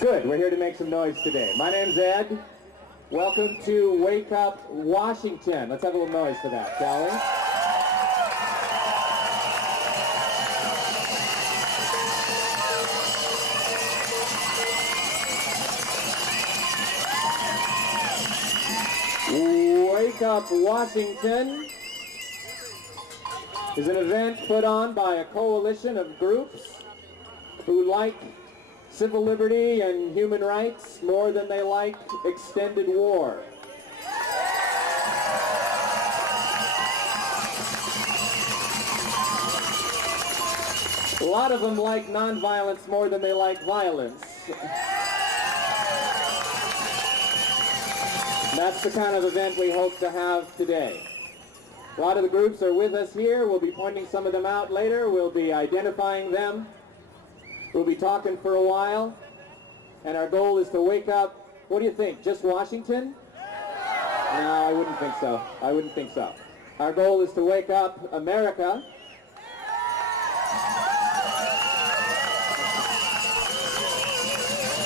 Good, we're here to make some noise today. My name's Ed. Welcome to Wake Up Washington. Let's have a little noise for that, shall we? Wake Up Washington is an event put on by a coalition of groups who like civil liberty and human rights more than they like extended war. A lot of them like nonviolence more than they like violence. That's the kind of event we hope to have today. A lot of the groups are with us here. We'll be pointing some of them out later. We'll be identifying them. We'll be talking for a while, and our goal is to wake up, what do you think, just Washington? No, I wouldn't think so. I wouldn't think so. Our goal is to wake up America.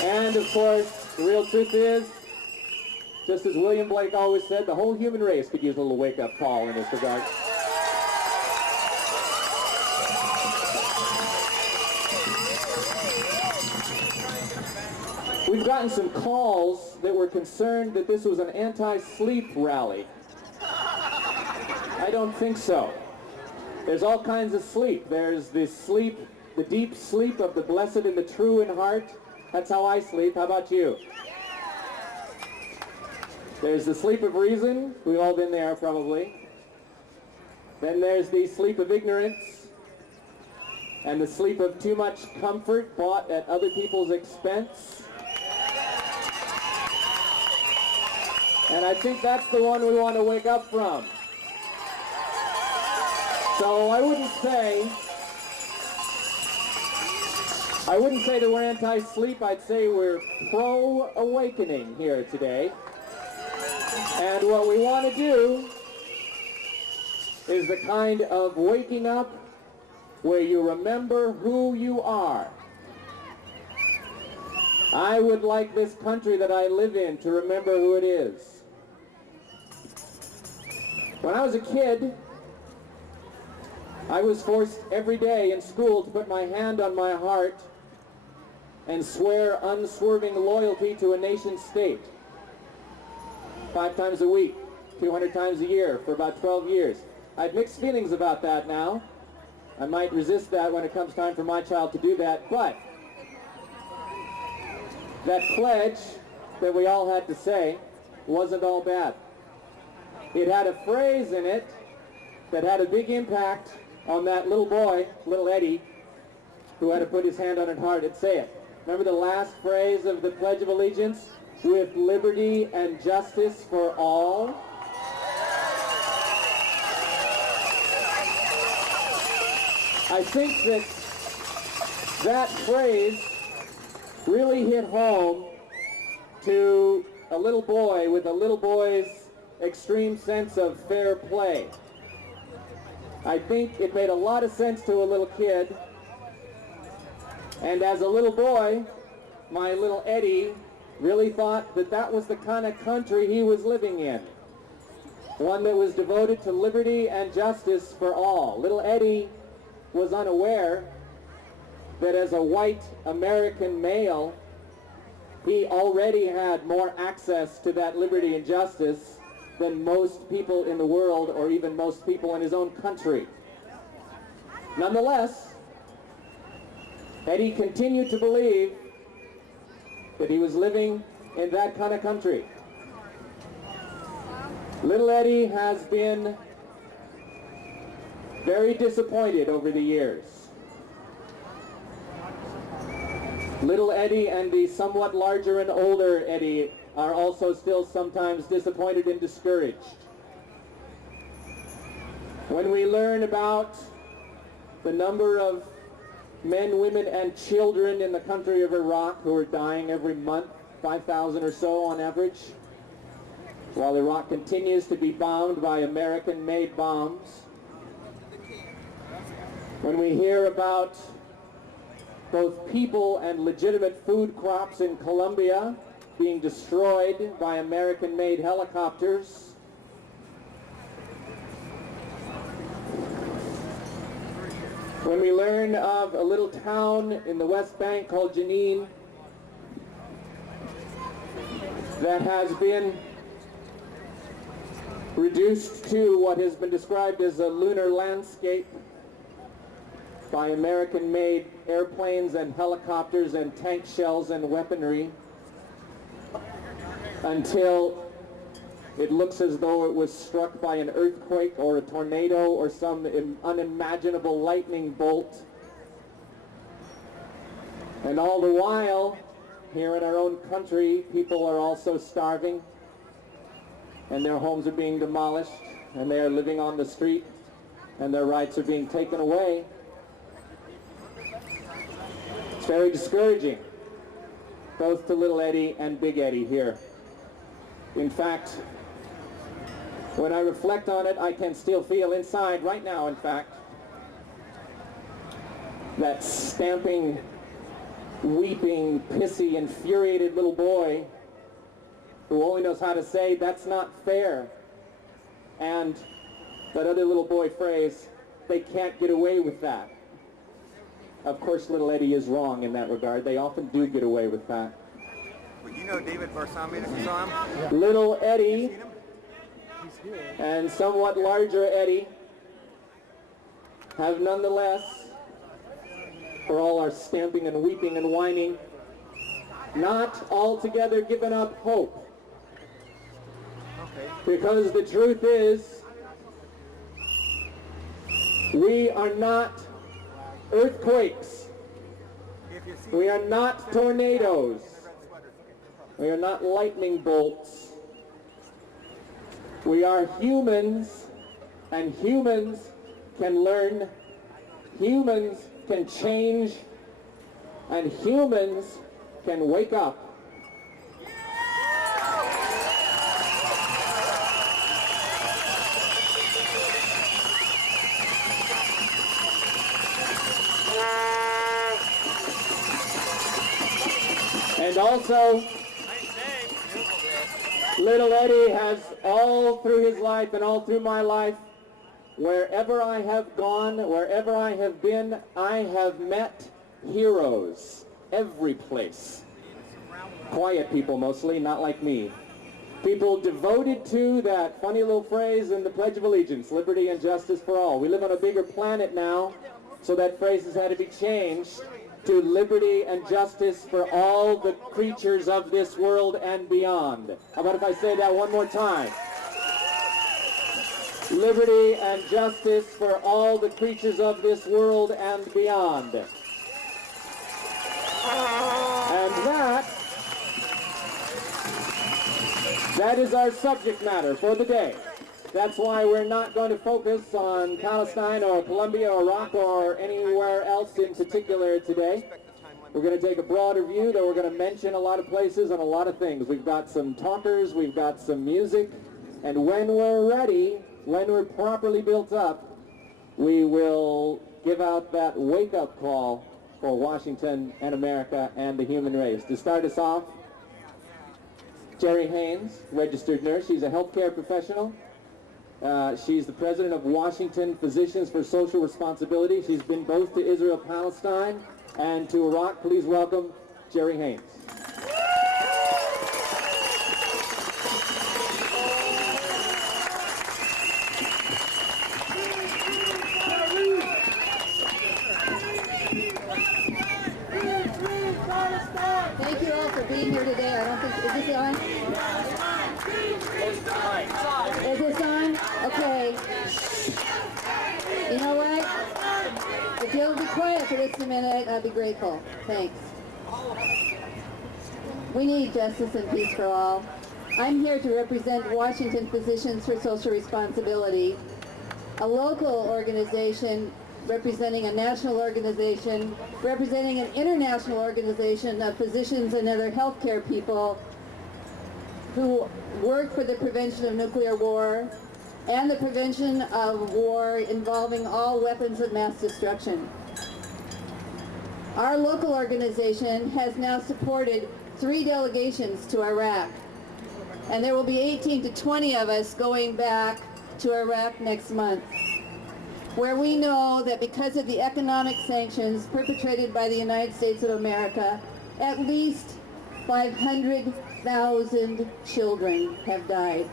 And of course, the real truth is, just as William Blake always said, the whole human race could use a little wake-up call in this regard. We've gotten some calls that were concerned that this was an anti-sleep rally. I don't think so. There's all kinds of sleep. There's the sleep, the deep sleep of the blessed and the true in heart. That's how I sleep. How about you? There's the sleep of reason. We've all been there probably. Then there's the sleep of ignorance and the sleep of too much comfort bought at other people's expense. And I think that's the one we want to wake up from. So I wouldn't say that we're anti-sleep. I'd say we're pro-awakening here today. And what we want to do is the kind of waking up where you remember who you are. I would like this country that I live in to remember who it is. When I was a kid, I was forced every day in school to put my hand on my heart and swear unswerving loyalty to a nation state. 5 times a week, 200 times a year for about 12 years. I have mixed feelings about that now. I might resist that when it comes time for my child to do that, but that pledge that we all had to say wasn't all bad. It had a phrase in it that had a big impact on that little boy, little Eddie, who had to put his hand on his heart and say it. Remember the last phrase of the Pledge of Allegiance? With liberty and justice for all. I think that phrase really hit home to a little boy with a little boy's extreme sense of fair play. I think it made a lot of sense to a little kid. And as a little boy, my little Eddie really thought that that was the kind of country he was living in. One that was devoted to liberty and justice for all. Little Eddie was unaware that as a white American male, he already had more access to that liberty and justice than most people in the world, or even most people in his own country. Nonetheless, Eddie continued to believe that he was living in that kind of country. Little Eddie has been very disappointed over the years. Little Eddie and the somewhat larger and older Eddie are also still sometimes disappointed and discouraged. When we learn about the number of men, women, and children in the country of Iraq who are dying every month, 5,000 or so on average, while Iraq continues to be bombed by American-made bombs. When we hear about both people and legitimate food crops in Colombia being destroyed by American-made helicopters. When we learn of a little town in the West Bank called Jenin that has been reduced to what has been described as a lunar landscape by American-made airplanes and helicopters and tank shells and weaponry, until it looks as though it was struck by an earthquake or a tornado or some unimaginable lightning bolt. And all the while, here in our own country, people are also starving, and their homes are being demolished, and they are living on the street, and their rights are being taken away. It's very discouraging, both to Little Eddie and Big Eddie here. In fact, when I reflect on it, I can still feel inside right now, in fact, that stamping, weeping, pissy, infuriated little boy who only knows how to say, "That's not fair." And that other little boy phrase, "They can't get away with that." Of course, Little Eddie is wrong in that regard. They often do get away with that. Well, you know David Barsamian, if you saw him? Little Eddie and somewhat larger Eddie have nonetheless, for all our stamping and weeping and whining, not altogether given up hope. Because the truth is, we are not earthquakes. We are not tornadoes. We are not lightning bolts. We are humans, and humans can learn, humans can change, and humans can wake up. And also, Little Eddie has all through his life and all through my life, wherever I have gone, wherever I have been, I have met heroes every place. Quiet people mostly, not like me. People devoted to that funny little phrase in the Pledge of Allegiance, liberty and justice for all. We live on a bigger planet now, so that phrase has had to be changed to liberty and justice for all the creatures of this world and beyond. How about if I say that one more time? Liberty and justice for all the creatures of this world and beyond. And that is our subject matter for the day. That's why we're not going to focus on Palestine or Colombia or Iraq or anywhere else in particular today. We're going to take a broader view, though we're going to mention a lot of places and a lot of things. We've got some talkers, we've got some music, and when we're ready, when we're properly built up, we will give out that wake-up call for Washington and America and the human race. To start us off, Jerry Haynes, registered nurse. She's a healthcare professional. She's the president of Washington Physicians for Social Responsibility. She's been both to Israel, Palestine, and to Iraq. Please welcome Jerry Haynes. Thank you all for being here today. I don't think, is this on? Is this on? Okay. You know what? If you'll be quiet for just a minute, I'd be grateful. Thanks. We need justice and peace for all. I'm here to represent Washington Physicians for Social Responsibility, a local organization representing a national organization, representing an international organization of physicians and other healthcare people who work for the prevention of nuclear war and the prevention of war involving all weapons of mass destruction. Our local organization has now supported 3 delegations to Iraq, and there will be 18 to 20 of us going back to Iraq next month, where we know that because of the economic sanctions perpetrated by the United States of America, at least 500,000 children have died.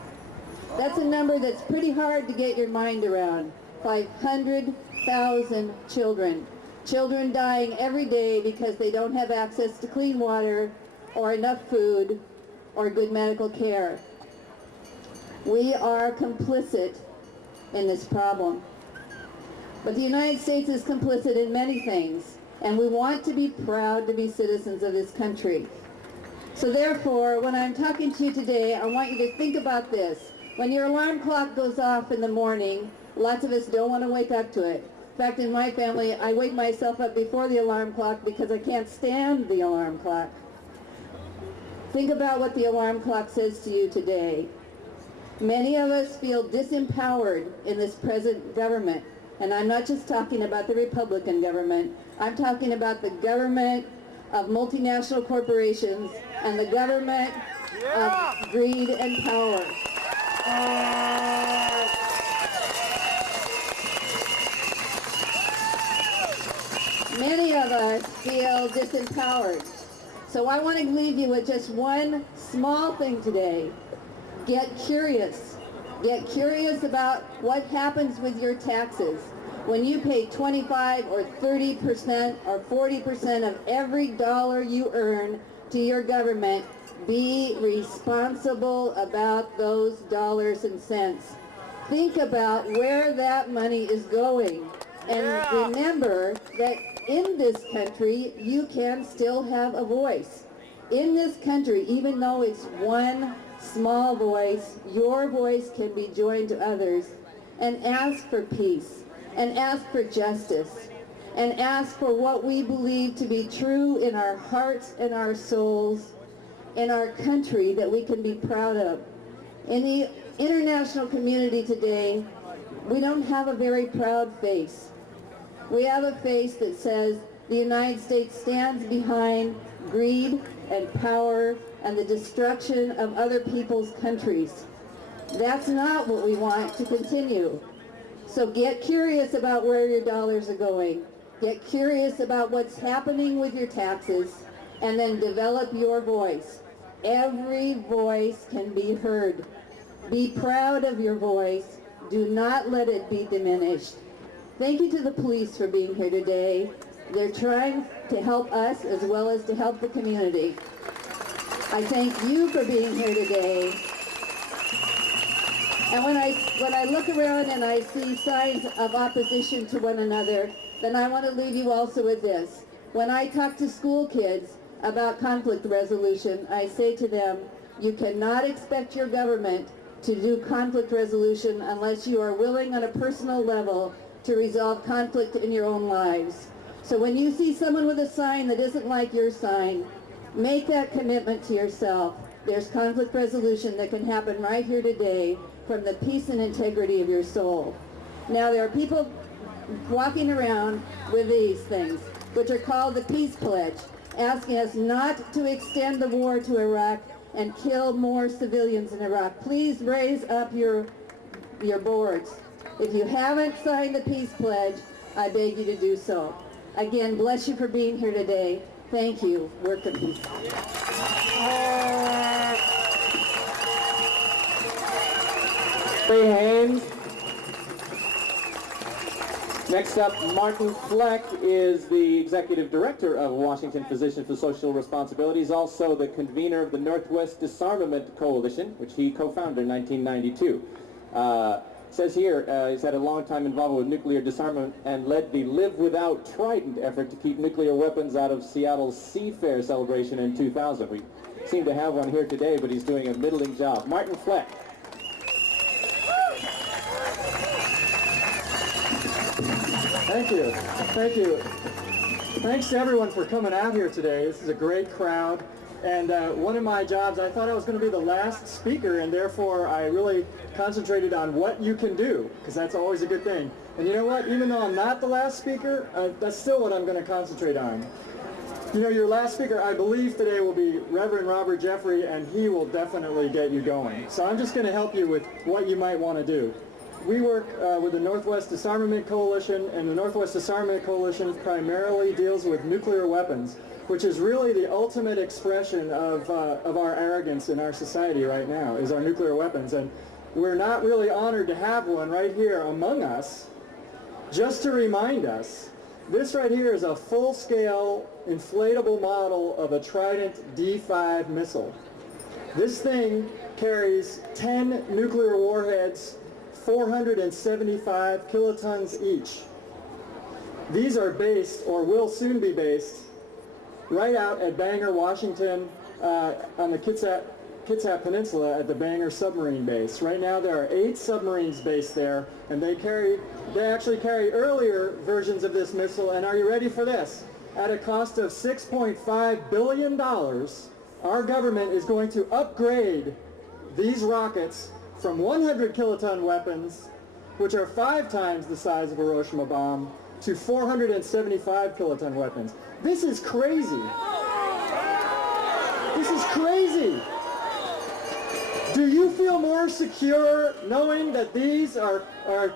That's a number that's pretty hard to get your mind around. 500,000 children. Children dying every day because they don't have access to clean water or enough food or good medical care. We are complicit in this problem. But the United States is complicit in many things, and we want to be proud to be citizens of this country. So therefore, when I'm talking to you today, I want you to think about this. When your alarm clock goes off in the morning, lots of us don't want to wake up to it. In fact, in my family, I wake myself up before the alarm clock because I can't stand the alarm clock. Think about what the alarm clock says to you today. Many of us feel disempowered in this present government. And I'm not just talking about the Republican government. I'm talking about the government of multinational corporations and the government of greed and power. Many of us feel disempowered. So I want to leave you with just one small thing today. Get curious. Get curious about what happens with your taxes. When you pay 25 or 30% or 40% of every dollar you earn to your government, be responsible about those dollars and cents. Think about where that money is going. And remember that in this country, you can still have a voice. In this country, even though it's one small voice, your voice can be joined to others, and ask for peace, and ask for justice, and ask for what we believe to be true in our hearts and our souls, in our country that we can be proud of. In the international community today, we don't have a very proud face. We have a face that says the United States stands behind greed and power and the destruction of other people's countries. That's not what we want to continue. So get curious about where your dollars are going. Get curious about what's happening with your taxes, and then develop your voice. Every voice can be heard. Be proud of your voice. Do not let it be diminished. Thank you to the police for being here today. They're trying to help us as well as to help the community. I thank you for being here today. And when I look around and I see signs of opposition to one another, then I want to leave you also with this. When I talk to school kids about conflict resolution, I say to them, you cannot expect your government to do conflict resolution unless you are willing on a personal level to resolve conflict in your own lives. So when you see someone with a sign that isn't like your sign, make that commitment to yourself. There's conflict resolution that can happen right here today from the peace and integrity of your soul. Now there are people walking around with these things, which are called the Peace Pledge, asking us not to extend the war to Iraq and kill more civilians in Iraq. Please raise up your boards. If you haven't signed the Peace Pledge, I beg you to do so. Again, bless you for being here today. Thank you. Work of peace. Three hands. Next up, Martin Fleck is the Executive Director of Washington Physicians for Social Responsibility. He's also the convener of the Northwest Disarmament Coalition, which he co-founded in 1992. Says here, he's had a long time involvement with nuclear disarmament and led the Live Without Trident effort to keep nuclear weapons out of Seattle's Seafair celebration in 2000. We seem to have one here today, but he's doing a middling job. Martin Fleck. Thank you. Thank you. Thanks to everyone for coming out here today. This is a great crowd. And one of my jobs, I thought I was going to be the last speaker, and therefore I really concentrated on what you can do, because that's always a good thing. And you know what? Even though I'm not the last speaker, that's still what I'm going to concentrate on. You know, your last speaker, I believe today, will be Reverend Robert Jeffrey, and he will definitely get you going. So I'm just going to help you with what you might want to do. We work with the Northwest Disarmament Coalition, and the Northwest Disarmament Coalition primarily deals with nuclear weapons, which is really the ultimate expression of our arrogance in our society right now, is our nuclear weapons. And we're not really honored to have one right here among us. Just to remind us, this right here is a full-scale inflatable model of a Trident D5 missile. This thing carries 10 nuclear warheads, 475 kilotons each. These are based, or will soon be based, right out at Bangor, Washington, on the Kitsap Peninsula at the Bangor submarine base. Right now there are 8 submarines based there, and they actually carry earlier versions of this missile, and are you ready for this? At a cost of $6.5 billion, our government is going to upgrade these rockets from 100 kiloton weapons, which are 5 times the size of a Hiroshima bomb, to 475 kiloton weapons. This is crazy. This is crazy. Do you feel more secure knowing that these are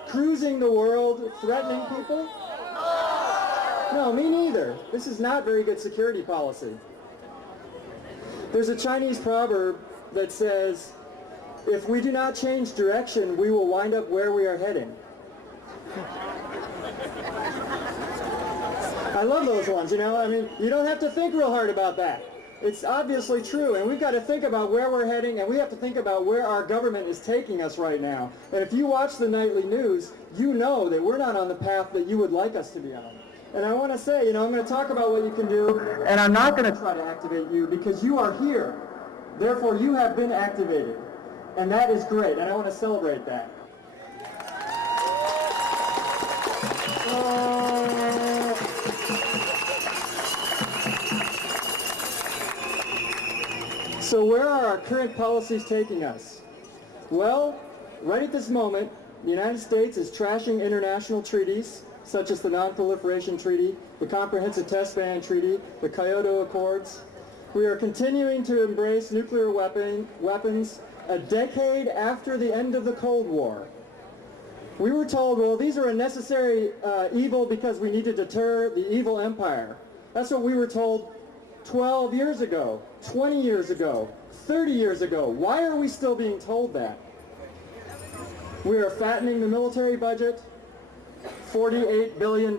cruising the world, threatening people? No, me neither. This is not very good security policy. There's a Chinese proverb that says, if we do not change direction, we will wind up where we are heading. I love those ones, you know. I mean, you don't have to think real hard about that. It's obviously true, and we've got to think about where we're heading, and we have to think about where our government is taking us right now. And if you watch the nightly news, you know that we're not on the path that you would like us to be on. And I want to say, you know, I'm going to talk about what you can do, and I'm not going to try to activate you because you are here. Therefore, you have been activated. And that is great, and I want to celebrate that. So where are our current policies taking us? Well, right at this moment, the United States is trashing international treaties, such as the Non-Proliferation Treaty, the Comprehensive Test Ban Treaty, the Kyoto Accords. We are continuing to embrace nuclear weapons a decade after the end of the Cold War. We were told, well, these are a necessary evil because we need to deter the evil empire. That's what we were told 12 years ago, 20 years ago, 30 years ago. Why are we still being told that? We are fattening the military budget, $48 billion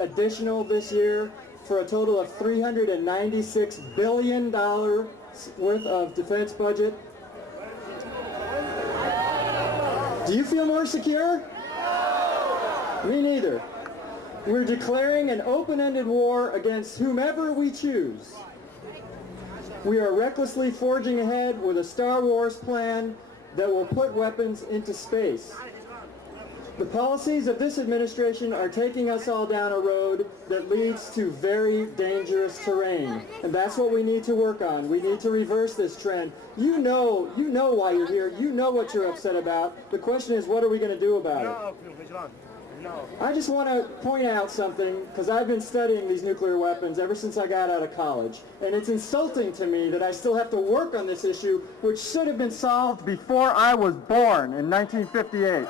additional this year for a total of $396 billion worth of defense budget. Do you feel more secure? No! Me neither. We're declaring an open-ended war against whomever we choose. We are recklessly forging ahead with a Star Wars plan that will put weapons into space. The policies of this administration are taking us all down a road that leads to very dangerous terrain. And that's what we need to work on. We need to reverse this trend. You know why you're here. You know what you're upset about. The question is, what are we going to do about it? I just want to point out something, because I've been studying these nuclear weapons ever since I got out of college. And it's insulting to me that I still have to work on this issue, which should have been solved before I was born in 1958.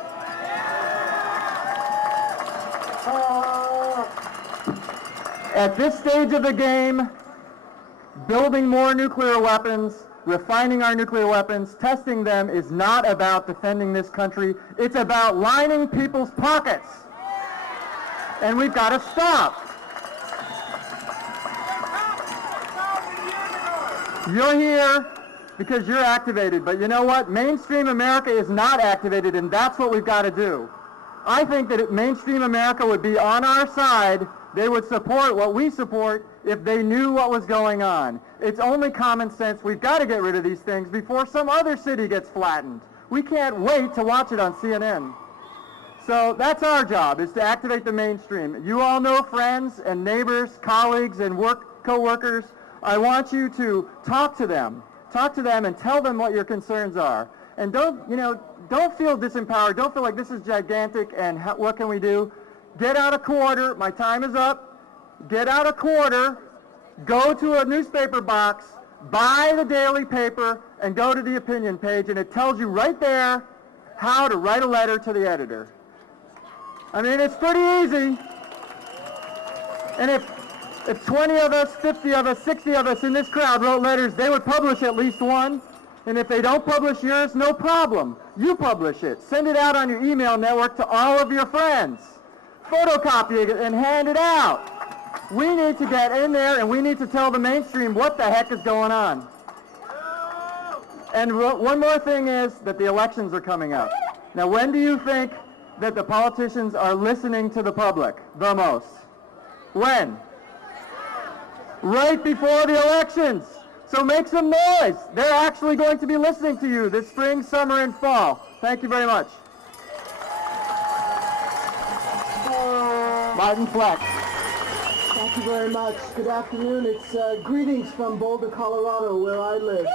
At this stage of the game, building more nuclear weapons, refining our nuclear weapons, testing them is not about defending this country. It's about lining people's pockets. And we've got to stop. You're here because you're activated, but you know what? Mainstream America is not activated, and that's what we've got to do. I think that if mainstream America would be on our side, they would support what we support if they knew what was going on. It's only common sense. We've got to get rid of these things before some other city gets flattened. We can't wait to watch it on CNN. So that's our job, is to activate the mainstream. You all know friends and neighbors, colleagues, and co-workers. I want you to talk to them and tell them what your concerns are. And don't feel disempowered. Don't feel like this is gigantic and what can we do? Get out a quarter. My time is up. Get out a quarter. Go to a newspaper box. Buy the daily paper and go to the opinion page, and it tells you right there how to write a letter to the editor. I mean, it's pretty easy. And if 20 of us, 50 of us, 60 of us in this crowd wrote letters, they would publish at least one. And if they don't publish yours, no problem. You publish it. Send it out on your email network to all of your friends. Photocopy it and hand it out. We need to get in there and we need to tell the mainstream what the heck is going on. And one more thing is that the elections are coming up. Now, when do you think that the politicians are listening to the public the most? When? Right before the elections. So make some noise. They're actually going to be listening to you this spring, summer, and fall. Thank you very much. Martin Fleck. Thank you very much. Good afternoon. It's greetings from Boulder, Colorado, where I live.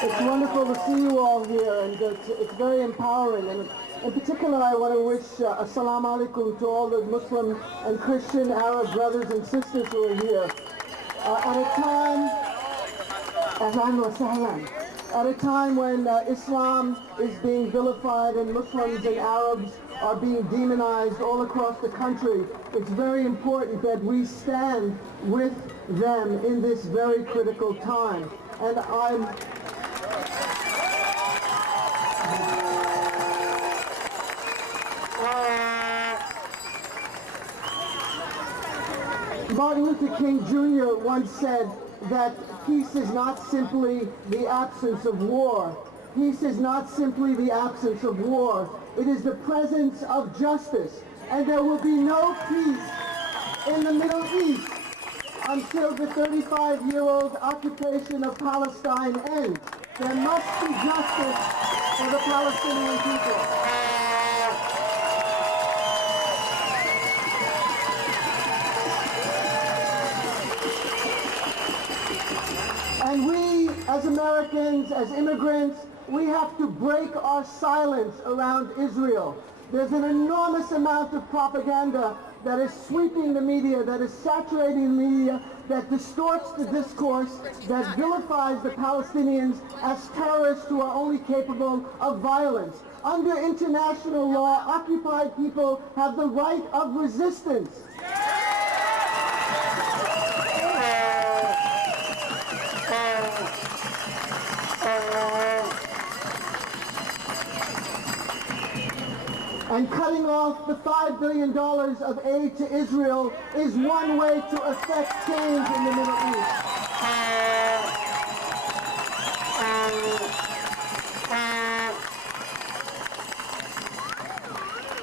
It's wonderful to see you all here, and it's very empowering. And in particular, I want to wish assalamu alaikum to all the Muslim and Christian Arab brothers and sisters who are here. At a time when Islam is being vilified and Muslims and Arabs are being demonized all across the country, it's very important that we stand with them in this very critical time. And Martin Luther King Jr. once said that peace is not simply the absence of war. Peace is not simply the absence of war. It is the presence of justice. And there will be no peace in the Middle East until the 35-year-old occupation of Palestine ends. There must be justice for the Palestinian people. And we, as Americans, as immigrants, we have to break our silence around Israel. There's an enormous amount of propaganda that is sweeping the media, that is saturating the media, that distorts the discourse, that vilifies the Palestinians as terrorists who are only capable of violence. Under international law, occupied people have the right of resistance. And cutting off the $5 billion of aid to Israel is one way to affect change in the Middle East.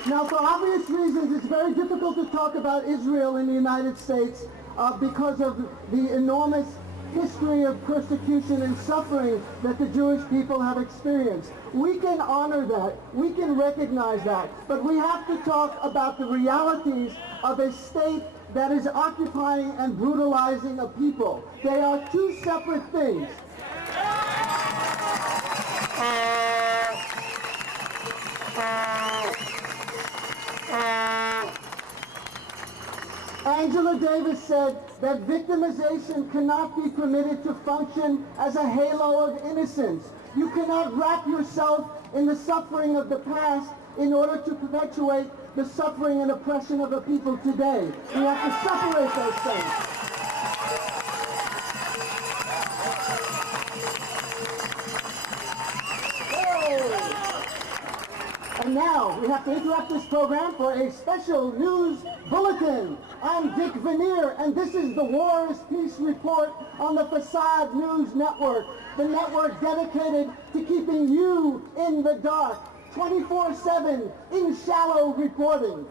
Now, for obvious reasons, it's very difficult to talk about Israel in the United States because of the enormous history of persecution and suffering that the Jewish people have experienced. We can honor that, we can recognize that, but we have to talk about the realities of a state that is occupying and brutalizing a people. They are two separate things. Angela Davis said that victimization cannot be permitted to function as a halo of innocence. You cannot wrap yourself in the suffering of the past in order to perpetuate the suffering and oppression of a people today. We have to separate those things. And now, we have to interrupt this program for a special news bulletin. I'm Dick Veneer, and this is the War is Peace report on the Facade News Network, the network dedicated to keeping you in the dark, 24/7 in shallow reporting.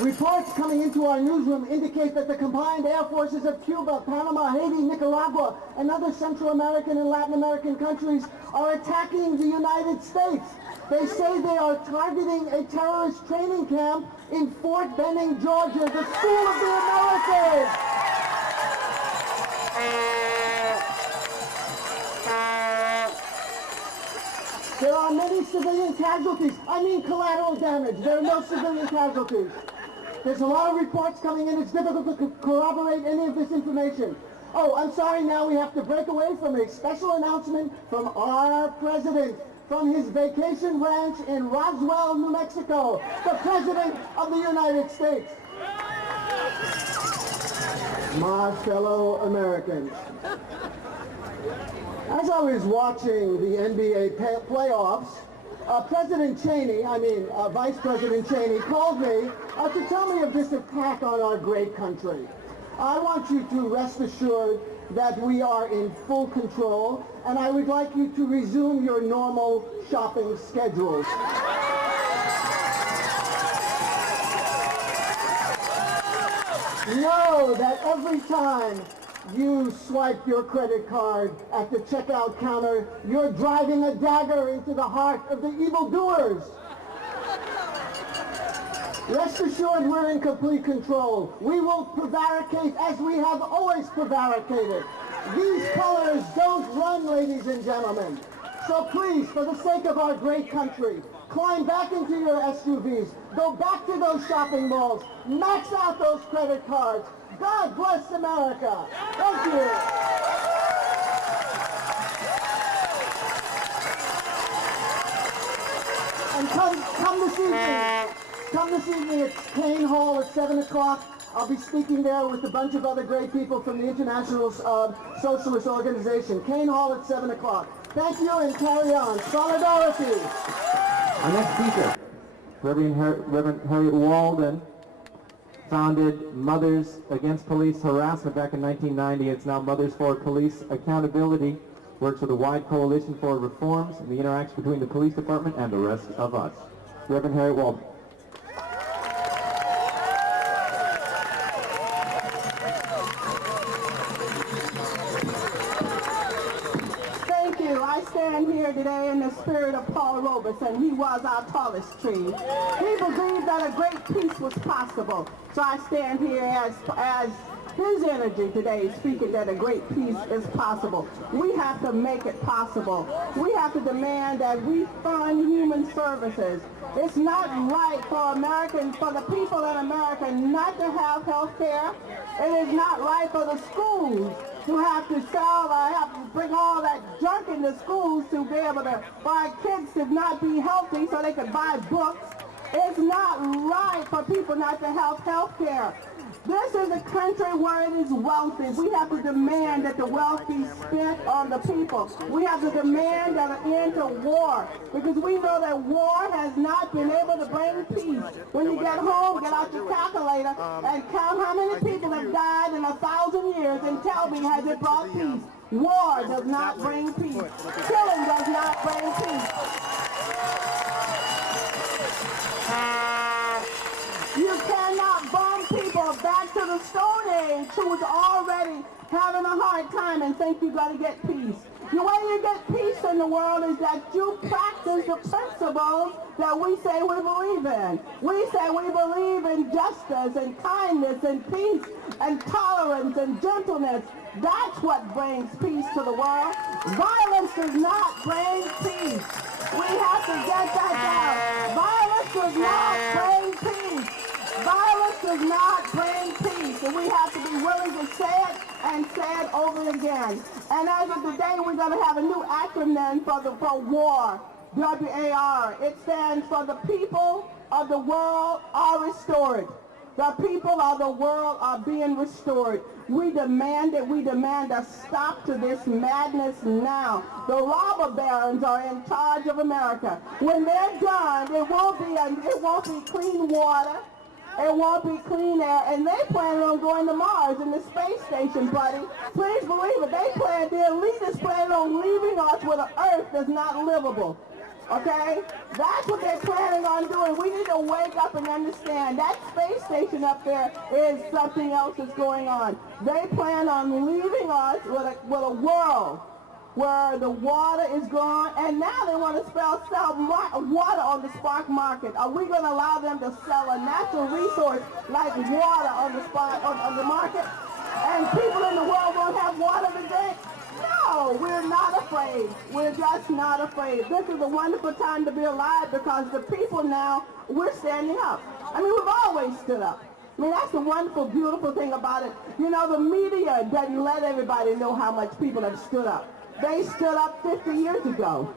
Reports coming into our newsroom indicate that the combined air forces of Cuba, Panama, Haiti, Nicaragua, and other Central American and Latin American countries are attacking the United States. They say they are targeting a terrorist training camp in Fort Benning, Georgia, the School of the Americas. There are many civilian casualties. I mean collateral damage. There are no civilian casualties. There's a lot of reports coming in. It's difficult to corroborate any of this information. Oh, I'm sorry, now we have to break away from a special announcement from our president, from his vacation ranch in Roswell, New Mexico, the President of the United States. My fellow Americans, as I was watching the NBA playoffs, Vice President Cheney called me to tell me of this attack on our great country. I want you to rest assured that we are in full control, and I would like you to resume your normal shopping schedules. Know that every time you swipe your credit card at the checkout counter, you're driving a dagger into the heart of the evildoers. Rest assured we're in complete control. We will prevaricate as we have always prevaricated. These colors don't run, ladies and gentlemen. So please, for the sake of our great country, climb back into your SUVs, go back to those shopping malls, max out those credit cards. God bless America. Thank you. And come this evening at Kane Hall at 7 o'clock. I'll be speaking there with a bunch of other great people from the International Socialist Organization. Kane Hall at 7 o'clock. Thank you and carry on. Solidarity. Our next speaker, Reverend Harriet Walden, founded Mothers Against Police Harassment back in 1990. It's now Mothers for Police Accountability. Works with a wide coalition for reforms in the interaction between the police department and the rest of us. Reverend Harriet Walden. Thank you. I stand here today in the spirit of Paul Robeson. He was our tallest tree. He believed that a great peace was possible. So I stand here as his energy today, speaking that a great peace is possible. We have to make it possible. We have to demand that we fund human services. It's not right for Americans, for the people in America not to have health care. It is not right for the schools to have to have to bring all that junk into schools to be able to, for our kids to not be healthy so they could buy books. It's not right for people not to have health care. This is a country where it is wealthy. We have to demand that the wealth be spent on the people. We have to demand that an end to war, because we know that war has not been able to bring peace. When you get home, get out your calculator and count how many people have died in 1,000 years and tell me, has it brought peace? War does not bring peace. Killing does not bring peace. You cannot bomb people back to the Stone Age who was already having a hard time and think you're going to get peace. The way you get peace in the world is that you practice the principles that we say we believe in. We say we believe in justice and kindness and peace and tolerance and gentleness. That's what brings peace to the world. Violence does not bring peace. We have to get that down. Violence does not bring peace. Violence does not bring peace, and we have to be willing to say it and say it over again. And as of today, we're going to have a new acronym for WAR, W-A-R. It stands for the people of the world are restored. The people of the world are being restored. We demand it. We demand a stop to this madness now. The robber barons are in charge of America. When they're done, it won't be clean water. It won't be clean air, and they plan on going to Mars in the space station, buddy. Please believe it. The elite is planning on leaving us with an Earth that's not livable. Okay? That's what they're planning on doing. We need to wake up and understand that space station up there is something else that's going on. They plan on leaving us with a world where the water is gone, and now they want to sell water on the spot market. Are we going to allow them to sell a natural resource like water on the spot on the market? And people in the world won't have water to drink? No, we're not afraid. We're just not afraid. This is a wonderful time to be alive because the people now, we're standing up. I mean, we've always stood up. I mean, that's the wonderful, beautiful thing about it. You know, the media doesn't let everybody know how much people have stood up. They stood up 50 years ago.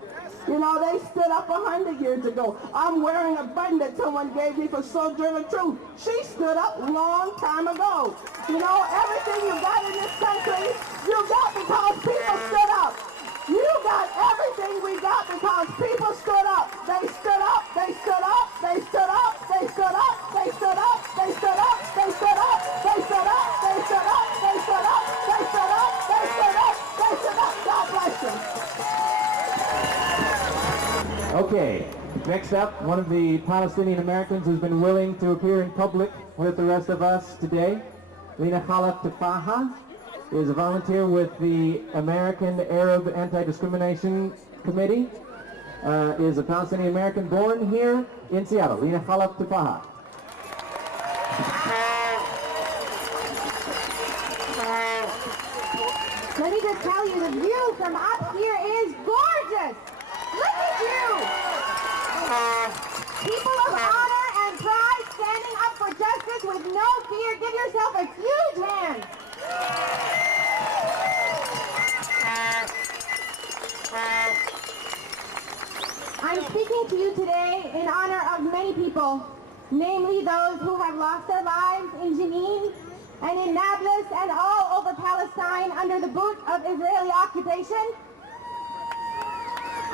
You know, they stood up 100 years ago. I'm wearing a button that someone gave me for Sojourner Truth. She stood up a long time ago. You know, everything you got in this country, you got because people stood up. You got everything we got because people stood up. They stood up, they stood up, they stood up, they stood up, they stood up, they stood up, they stood up, they stood up, they stood up, they stood up, they stood up, they stood up, they stood up. God bless you. Okay, next up, one of the Palestinian Americans who's been willing to appear in public with the rest of us today. Lina Khalaf Tafaha is a volunteer with the American Arab Anti-Discrimination Committee, is a Palestinian American born here in Seattle. Lina Khalaf Tafaha. Let me just tell you, the view from up here is gorgeous. Look at you. People of honor and pride standing up for justice with no fear. Give yourself a huge hand. I'm speaking to you today in honor of many people, namely those who have lost their lives in Jenin and in Nablus and all over Palestine under the boot of Israeli occupation.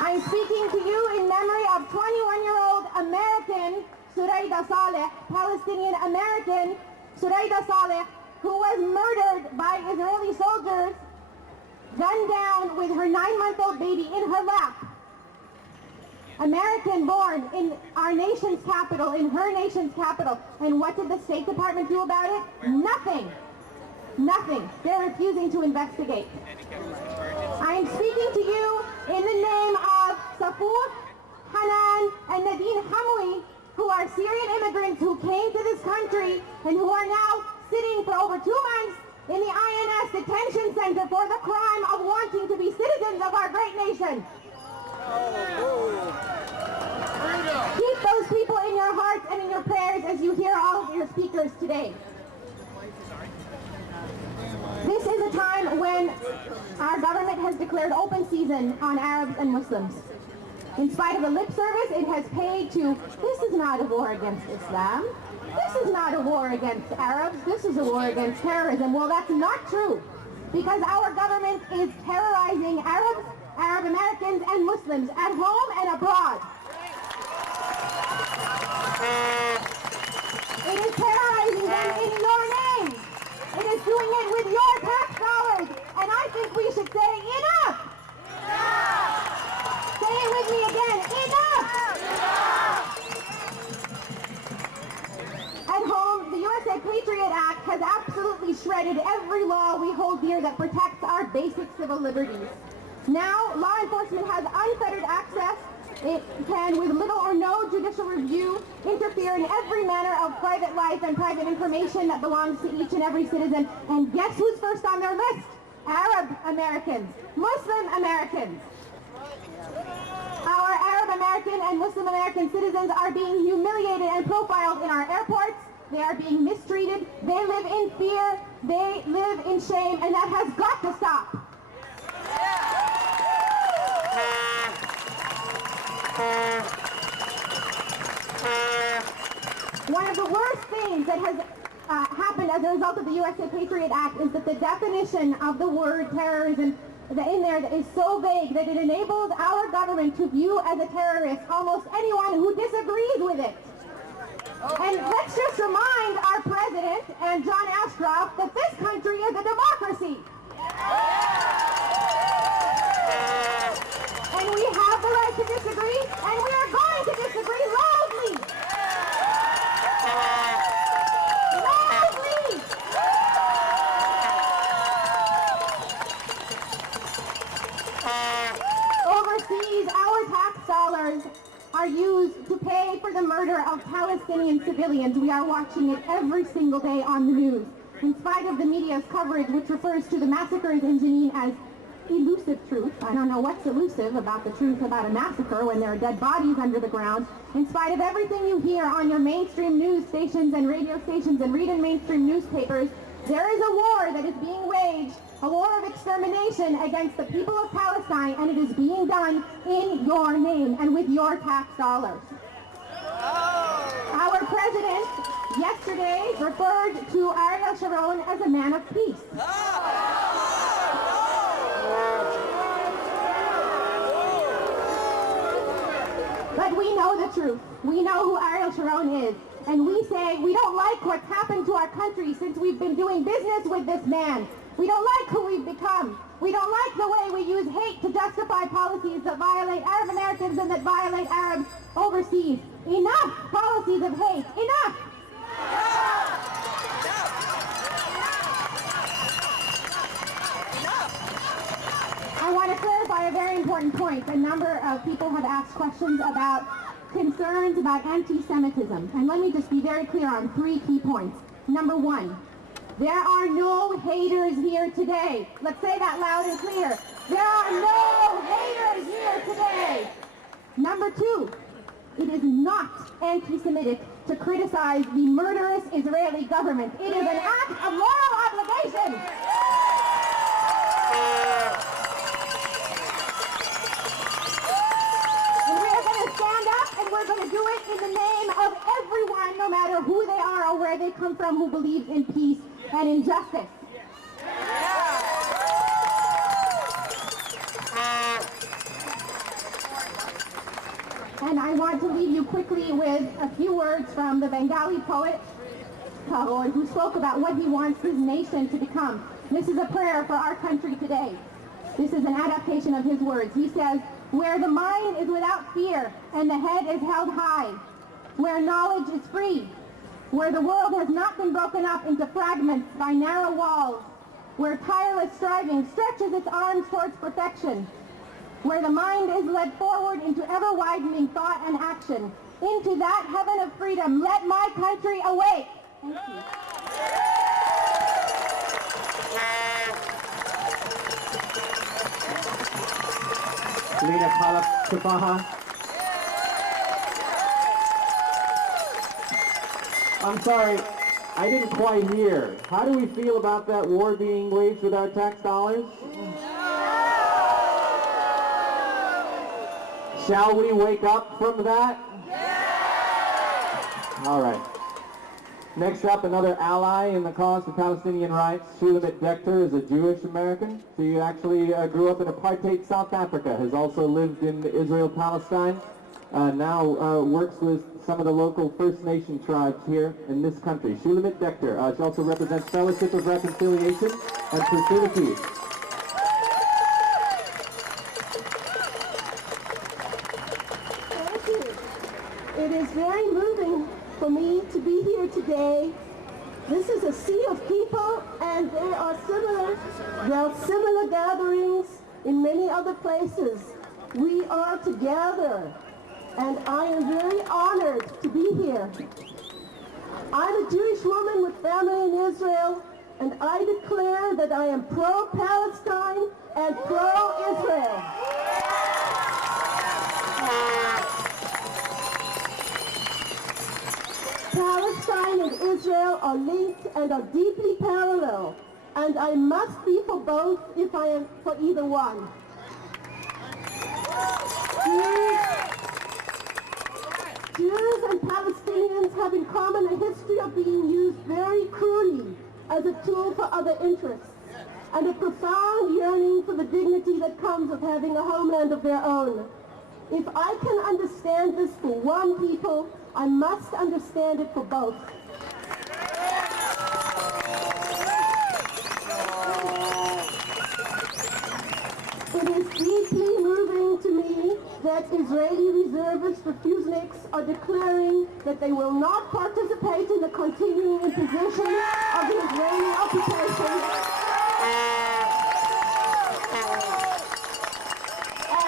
I'm speaking to you in memory of 21-year-old American Surayda Saleh, Palestinian American Surayda Saleh, who was murdered by Israeli soldiers, gunned down with her 9-month-old baby in her lap. American born in our nation's capital, in her nation's capital. And what did the State Department do about it? Nothing. Nothing. They're refusing to investigate. I'm speaking to you in the name of Safur, Hanan, and Nadine Hamoui, who are Syrian immigrants who came to this country and who are now sitting for over 2 months in the INS detention center for the crime of wanting to be citizens of our great nation. Keep those people in your hearts and in your prayers as you hear all of your speakers today. This is a time when our government has declared open season on Arabs and Muslims. In spite of the lip service it has paid to, this is not a war against Islam. This is not a war against Arabs. This is a war against terrorism. Well, that's not true, because our government is terrorizing Arabs, Arab Americans, and Muslims at home and abroad. It is terrorizing them in your name. It is doing it with your tax dollars. And I think we should say enough. Enough. Say it with me again. Enough. Enough. At home, the USA Patriot Act has absolutely shredded every law we hold dear that protects our basic civil liberties. Now, law enforcement has unfettered access. It can, with little or no judicial review, interfere in every manner of private life and private information that belongs to each and every citizen. And guess who's first on their list? Arab Americans, Muslim Americans. Our Arab American and Muslim American citizens are being humiliated and profiled in our airports. They are being mistreated. They live in fear. They live in shame, and that has got to stop. One of the worst things that has happened as a result of the USA Patriot Act is that the definition of the word terrorism in there is so vague that it enables our government to view as a terrorist almost anyone who disagrees with it. And let's just remind our president and John Ashcroft that this country is a democracy. And we have the right to disagree, and innocent civilians. We are watching it every single day on the news. In spite of the media's coverage, which refers to the massacres in Jenin as elusive truth. I don't know what's elusive about the truth about a massacre when there are dead bodies under the ground. In spite of everything you hear on your mainstream news stations and radio stations and read in mainstream newspapers, there is a war that is being waged, a war of extermination against the people of Palestine, and it is being done in your name and with your tax dollars. Our president yesterday referred to Ariel Sharon as a man of peace. But we know the truth. We know who Ariel Sharon is. And we say we don't like what's happened to our country since we've been doing business with this man. We don't like who we've become. We don't like the way we use hate to justify policies that violate Arab Americans and that violate Arabs overseas. Enough policies of hate. Enough! I want to clarify a very important point. A number of people have asked questions about concerns about anti-Semitism. And let me just be very clear on 3 key points. Number 1, there are no haters here today. Let's say that loud and clear. There are no haters here today. Number 2, it is not anti-Semitic to criticize the murderous Israeli government. It is an act of moral obligation. We're going to do it in the name of everyone, no matter who they are or where they come from, who believes in peace and in justice. And I want to leave you quickly with a few words from the Bengali poet Tagore, who spoke about what he wants his nation to become. This is a prayer for our country today. This is an adaptation of his words. He says, "Where the mind is without fear and the head is held high, where knowledge is free, where the world has not been broken up into fragments by narrow walls, where tireless striving stretches its arms towards perfection, where the mind is led forward into ever-widening thought and action, into that heaven of freedom, let my country awake." Thank you. Lena Palak Kapaha. I'm sorry, I didn't quite hear. How do we feel about that war being waged with our tax dollars? Shall we wake up from that? All right. Next up, another ally in the cause for Palestinian rights, Shulamit Decter, is a Jewish American. She actually grew up in apartheid South Africa, has also lived in Israel-Palestine, now works with some of the local First Nation tribes here in this country. Shulamit Decter. She also represents Fellowship of Reconciliation and Pursuit of Peace. Thank you. It is very moving for me to be here today. This is a sea of people, and there are similar gatherings in many other places. We are together, and I am very honored to be here. I'm a Jewish woman with family in Israel, and I declare that I am pro-Palestine and pro-Israel. Palestine and Israel are linked and are deeply parallel, and I must be for both if I am for either one. Jews and Palestinians have in common a history of being used very cruelly as a tool for other interests, and a profound yearning for the dignity that comes of having a homeland of their own. If I can understand this for one people, I must understand it for both. It is deeply moving to me that Israeli reservist refuseniks are declaring that they will not participate in the continuing imposition of the Israeli occupation.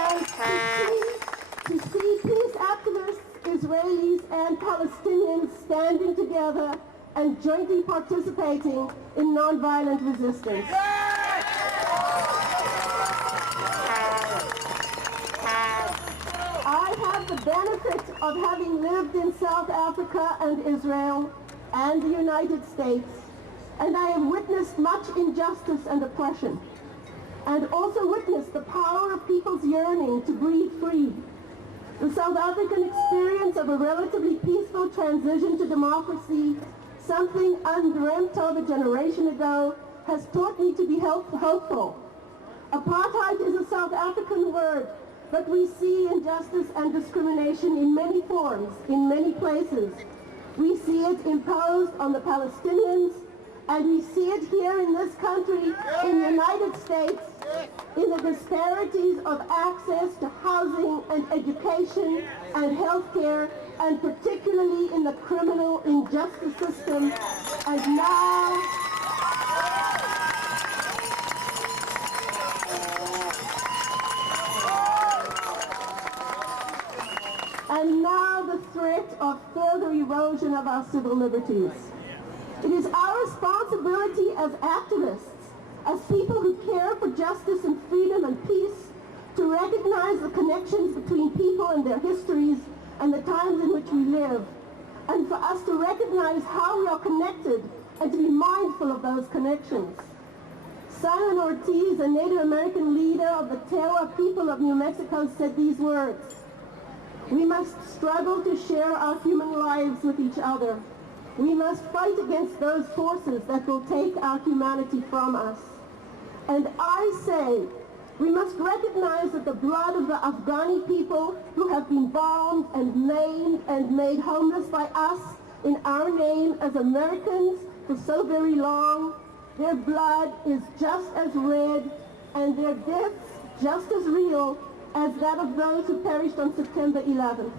And to see peace activists, Israelis and Palestinians standing together and jointly participating in nonviolent resistance. I have the benefit of having lived in South Africa and Israel and the United States, and I have witnessed much injustice and oppression, and also witnessed the power of people's yearning to breathe free. The South African experience of a relatively peaceful transition to democracy, something undreamt of a generation ago, has taught me to be hopeful. Apartheid is a South African word, but we see injustice and discrimination in many forms, in many places. We see it imposed on the Palestinians, and we see it here in this country, in the United States, in the disparities of access to housing and education and health care, and particularly in the criminal injustice system. And now the threat of further erosion of our civil liberties. It is our responsibility as activists, as people who care for justice and freedom and peace, to recognize the connections between people and their histories and the times in which we live, and for us to recognize how we are connected and to be mindful of those connections. Simon Ortiz, a Native American leader of the Tewa people of New Mexico, said these words: "We must struggle to share our human lives with each other. We must fight against those forces that will take our humanity from us." And I say, we must recognize that the blood of the Afghani people who have been bombed and maimed and made homeless by us in our name as Americans for so very long, their blood is just as red and their deaths just as real as that of those who perished on September 11th.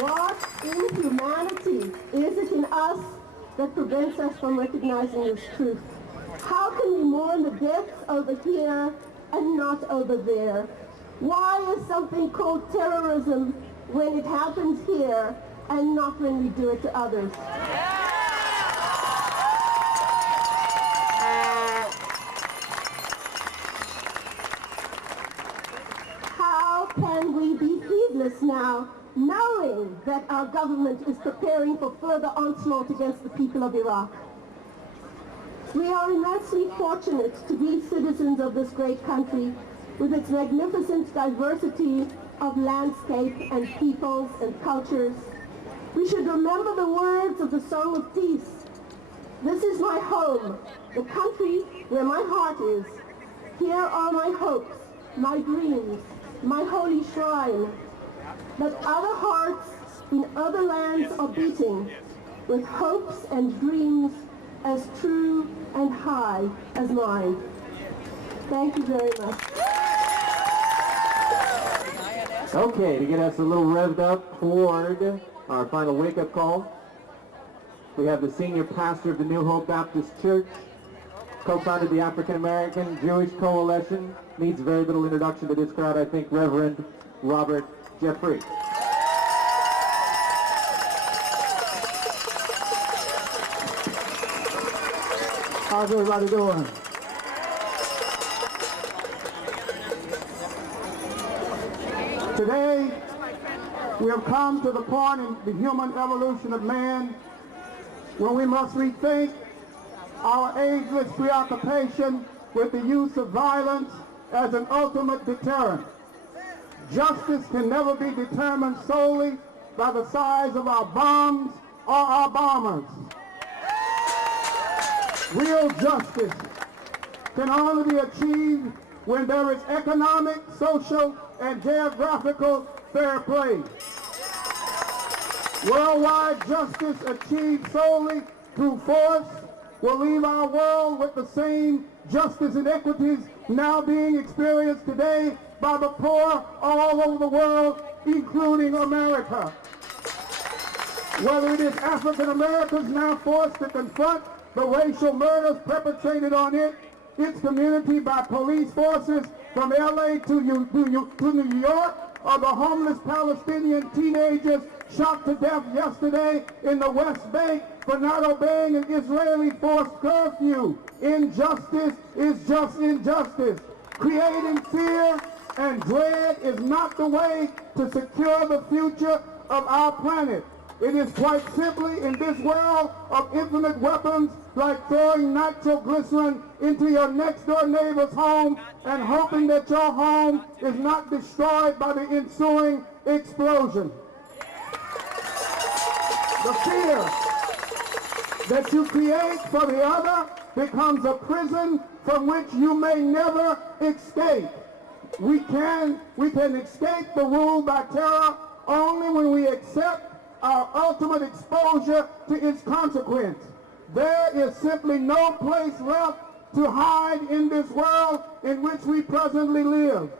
What inhumanity is it in us that prevents us from recognizing this truth? How can we mourn the deaths over here and not over there? Why is something called terrorism when it happens here and not when we do it to others? How can we be heedless now, knowing that our government is preparing for further onslaught against the people of Iraq? We are immensely fortunate to be citizens of this great country with its magnificent diversity of landscape and peoples and cultures. We should remember the words of the Song of Peace. This is my home, the country where my heart is. Here are my hopes, my dreams, my holy shrine. But other hearts in other lands are beating with hopes and dreams as true and high as mine. Thank you very much. Okay, to get us a little revved up toward our final wake-up call, we have the senior pastor of the New Hope Baptist Church, co-founded the African American Jewish Coalition. Needs very little introduction to this crowd, I think, Reverend Robert Jeffrey. How's everybody doing? Today, we have come to the point in the human evolution of man when we must rethink our ageless preoccupation with the use of violence as an ultimate deterrent. Justice can never be determined solely by the size of our bombs or our bombers. Real justice can only be achieved when there is economic, social, and geographical fair play. Worldwide justice achieved solely through force will leave our world with the same justice inequities now being experienced today by the poor all over the world, including America. Whether it is African Americans now forced to confront the racial murders perpetrated on it, its community by police forces from LA to New York, or the homeless Palestinian teenagers shot to death yesterday in the West Bank for not obeying an Israeli forced curfew. Injustice is just injustice. Creating fear and dread is not the way to secure the future of our planet. It is quite simply in this world of infinite weapons, like throwing nitroglycerin into your next door neighbor's home and hoping that your home is not destroyed by the ensuing explosion. The fear that you create for the other becomes a prison from which you may never escape. We can escape the rule by terror only when we accept our ultimate exposure to its consequence. There is simply no place left to hide in this world in which we presently live.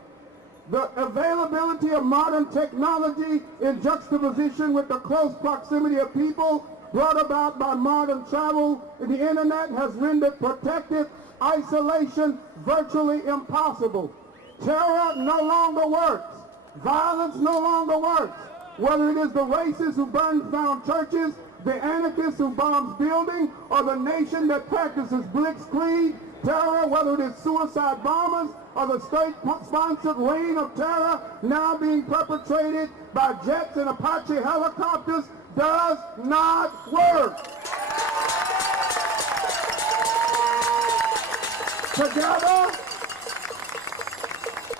The availability of modern technology in juxtaposition with the close proximity of people brought about by modern travel and the internet has rendered protective isolation virtually impossible. Terror no longer works. Violence no longer works. Whether it is the racists who burn down churches, the anarchists who bomb buildings, or the nation that practices blitzkrieg terror, whether it is suicide bombers or the state-sponsored reign of terror now being perpetrated by jets and Apache helicopters, does not work.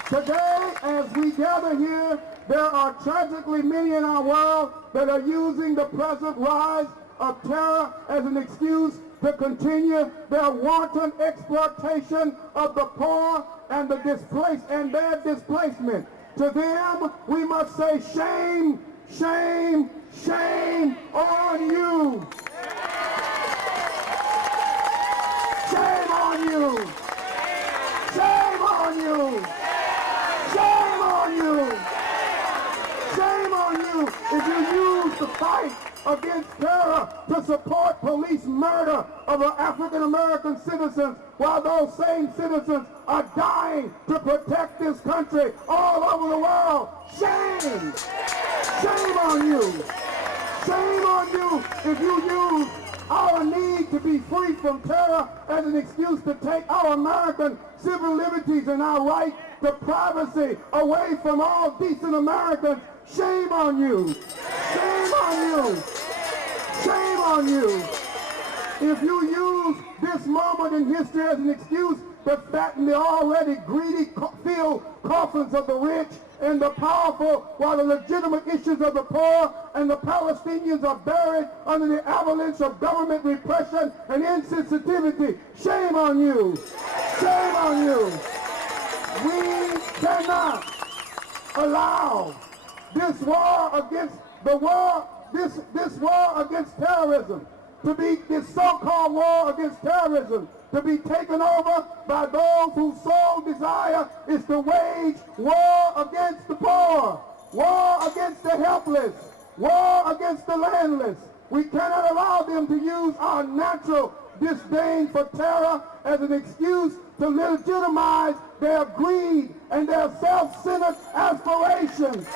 Today, as we gather here, there are tragically many in our world that are using the present rise of terror as an excuse to continue their wanton exploitation of the poor and the displaced and their displacement. To them, we must say shame, shame, shame on you. Shame on you. Shame on you. Shame on you. Shame on you if you use the fight against terror to support police murder of our African American citizens while those same citizens are dying to protect this country all over the world. Shame! Shame on you! Shame on you if you use our need to be free from terror as an excuse to take our American civil liberties and our right to privacy away from all decent Americans. Shame on you! Shame on you! Shame on you! If you use this moment in history as an excuse to fatten the already greedy filled coffins of the rich and the powerful, while the legitimate issues of the poor and the Palestinians are buried under the avalanche of government repression and insensitivity. Shame on you! Shame on you! We cannot allow this war against this war against terrorism to be, this so-called war against terrorism, to be taken over by those whose sole desire is to wage war against the poor, war against the helpless, war against the landless. We cannot allow them to use our natural disdain for terror as an excuse to legitimize their greed and their self-centered aspirations.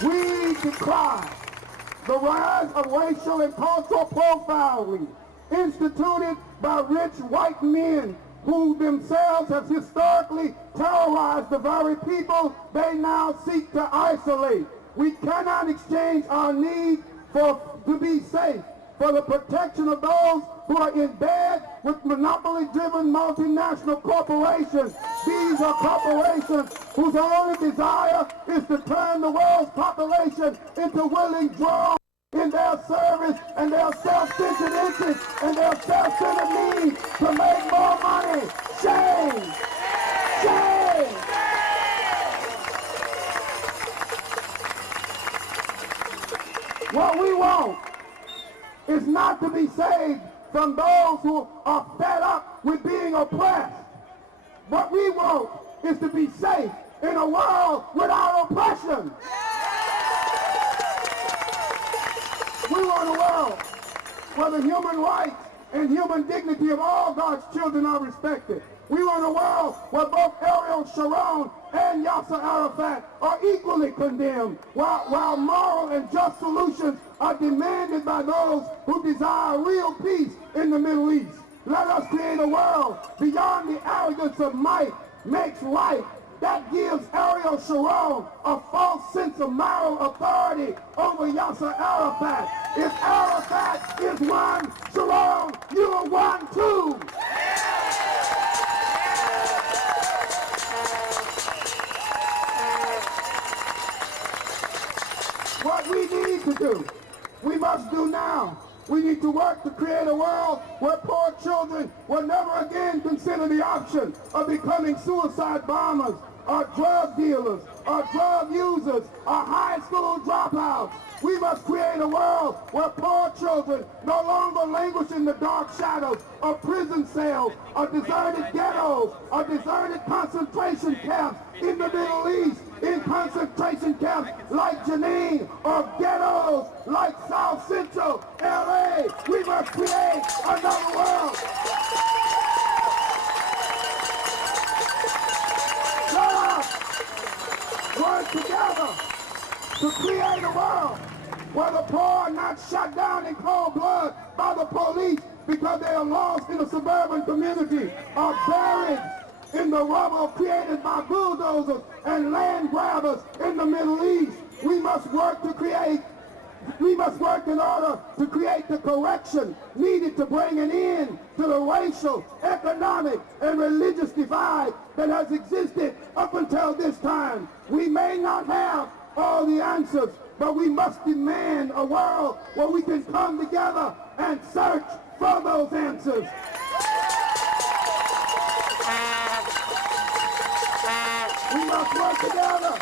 We decry the rise of racial and cultural profiling instituted by rich white men who themselves have historically terrorized the very people they now seek to isolate. We cannot exchange our need to be safe for the protection of those who are in bed with monopoly-driven multinational corporations. These are corporations whose only desire is to turn the world's population into willing drones in their service and their self-centered interests and their self-centered needs to make more money. Shame! Shame! What we want is not to be saved from those who are fed up with being oppressed. What we want is to be safe in a world without oppression. We want a world where the human rights and human dignity of all God's children are respected. We want a world where both Ariel Sharon and Yasser Arafat are equally condemned, while moral and just solutions are demanded by those who desire real peace in the Middle East. Let us create a world beyond the arrogance of might makes right, that gives Ariel Sharon a false sense of moral authority over Yasser Arafat. If Arafat is one, Sharon, you are one too. What we need to do, we must do now. We need to work to create a world where poor children will never again consider the option of becoming suicide bombers, or drug dealers, or drug users, or high school dropouts. We must create a world where poor children no longer languish in the dark shadows of prison cells, or deserted ghettos, or deserted concentration camps in the Middle East, in concentration camps like Jenin, or ghettos like South Central LA. We must create another world. Let us work together to create a world where the poor are not shot down in cold blood by the police because they are lost in a suburban community, or buried in the rubble created by bulldozers and land grabbers in the Middle East. We must work in order to create the correction needed to bring an end to the racial, economic, and religious divide that has existed up until this time. We may not have all the answers, but we must demand a world where we can come together and search for those answers. We must work together,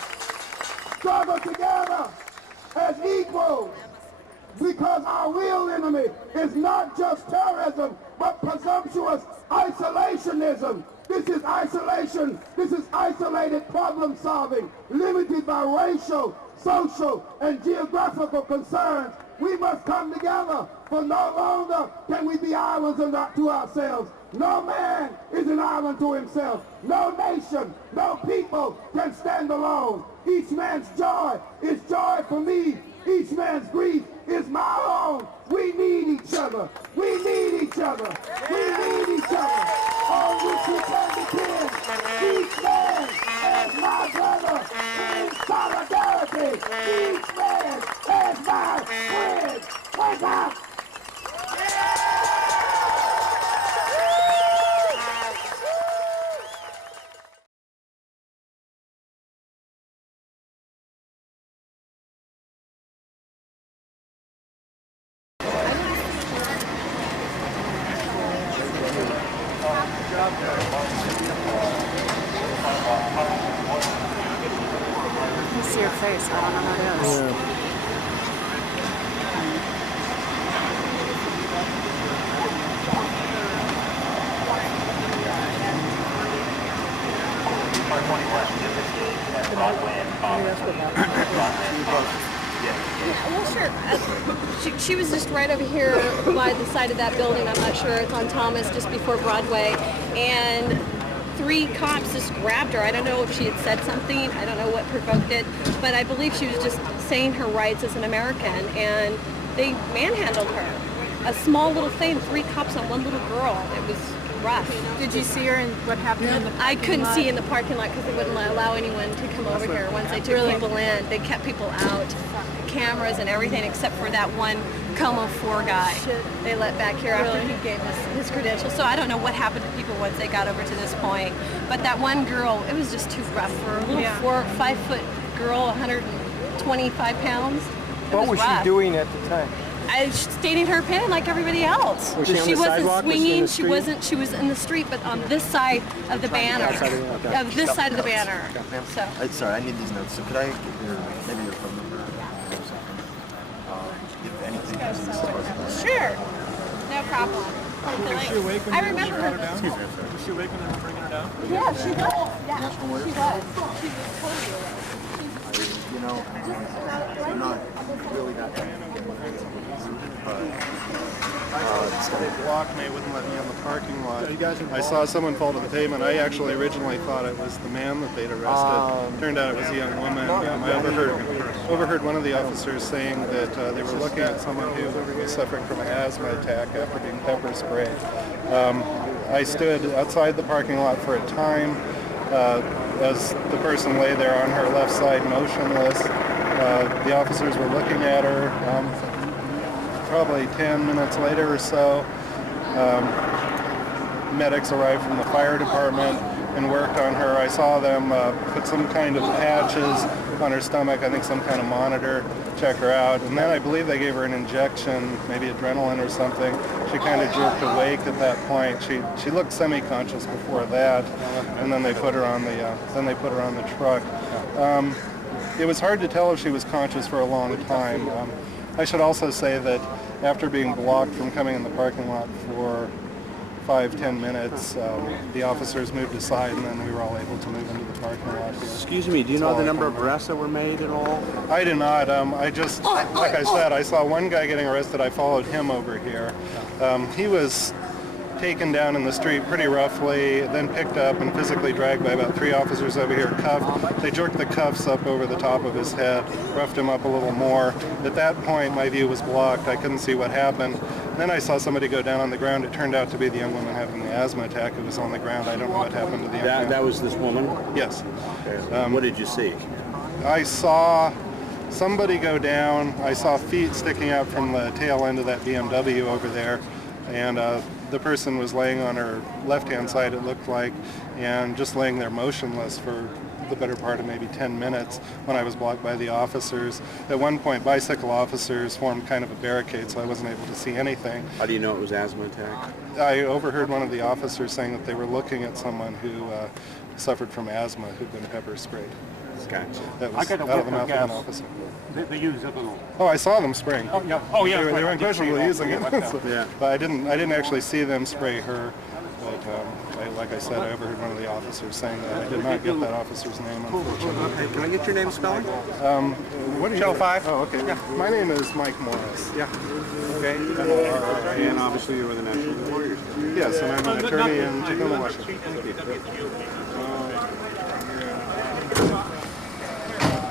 struggle together as equals, because our real enemy is not just terrorism, but presumptuous isolationism. This is isolation. This is isolated problem solving, limited by racial, social, and geographical concerns. We must come together, for no longer can we be islands to ourselves. No man is an island to himself. No nation, no people can stand alone. Each man's joy is joy for me. Each man's grief is my own. We need each other. We need each other. We need each other. On which we can depend. Each man as my brother in solidarity. Each man as my friend. Wake up! See your face, I don't know what it is. Yeah. Well, sure. She was just right over here by the side of that building. I'm not sure. It's on Thomas, just before Broadway. And 3 cops just grabbed her. I don't know if she had said something. I don't know what provoked it. But I believe she was just saying her rights as an American. And they manhandled her. A small little thing, 3 cops on one little girl. It was rough. Did you see her and what happened in the parking lot? I couldn't see in the parking lot because they wouldn't allow anyone to come over here. Once they took people in, they kept people out. Cameras and everything except for that one Como 4 guy they let back here after he gave us his credentials. So I don't know what happened to people once they got over to this point. But that one girl, it was just too rough for a little 4 or 5 foot girl, 125 pounds. What was she doing at the time? I was stating her opinion like everybody else. Was she on the wasn't sidewalk? Swinging. She wasn't. She was in the street, but on this side of the banner. Of this side of the banner. So. Sorry, I need these notes. So could I get maybe your phone number or something? If anything happens. Sure. No problem. Was she awake when I you remember brought her her. down? Excuse me, I'm sorry. Was she awake when you were bringing her down? Yeah, she was. Yeah, she was. She was totally awake. You know, I'm not really that kinds of reasons, but they blocked me, wouldn't let me in the parking lot. I saw someone fall to the pavement. I actually originally thought it was the man that they'd arrested. Turned out it was a young woman. I overheard one of the officers saying that they were looking at someone who was suffering from an asthma attack after being pepper sprayed. I stood outside the parking lot for a time as the person lay there on her left side motionless. The officers were looking at her. Probably 10 minutes later or so, medics arrived from the fire department and worked on her. I saw them put some kind of patches on her stomach, I think some kind of monitor, check her out, and then I believe they gave her an injection, maybe adrenaline or something. She kind of jerked awake at that point. She looked semi-conscious before that, and then they put her on the truck. It was hard to tell if she was conscious for a long time. I should also say that after being blocked from coming in the parking lot for 5-10 minutes, the officers moved aside, and then we were all able to move into the parking lot here. Excuse me, do you know the number of arrests that were made at all? I did not. I just, like I said, I saw one guy getting arrested. I followed him over here. He was taken down in the street pretty roughly, then picked up and physically dragged by about 3 officers over here, cuffed. They jerked the cuffs up over the top of his head, roughed him up a little more. At that point, my view was blocked. I couldn't see what happened. Then I saw somebody go down on the ground. It turned out to be the young woman having the asthma attack who was on the ground. I don't know what happened to the young man. That was this woman? Yes. Okay. What did you see? I saw somebody go down. I saw feet sticking out from the tail end of that BMW over there, and the person was laying on her left-hand side, it looked like, and just laying there motionless for the better part of maybe 10 minutes when I was blocked by the officers. At one point, bicycle officers formed kind of a barricade, so I wasn't able to see anything. How do you know it was asthma attack? I overheard one of the officers saying that they were looking at someone who suffered from asthma who'd been pepper sprayed. Gotcha. That was out of the mouth of an officer. They use it a little. Oh, I saw them spraying. Oh yeah. Oh yeah. They were unquestionably using it. Yeah. But I didn't actually see them spray her. But like I said, I overheard one of the officers saying that. I did not get that officer's name, unfortunately. Okay. Can I get your name spelling? What do you? Channel 5. Oh, okay. Yeah. My name is Mike Morris. Yeah. Okay. And obviously you were the National Warriors. Yes, and I'm an attorney in Tacoma, Washington.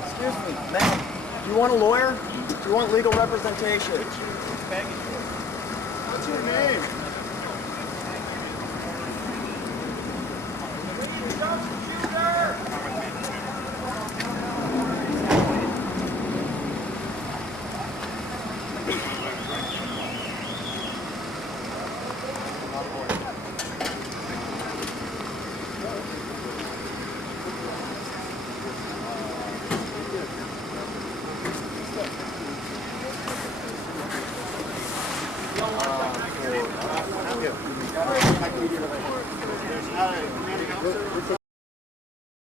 Excuse me, ma'am. Do you want a lawyer? Do you want legal representation? What's your name?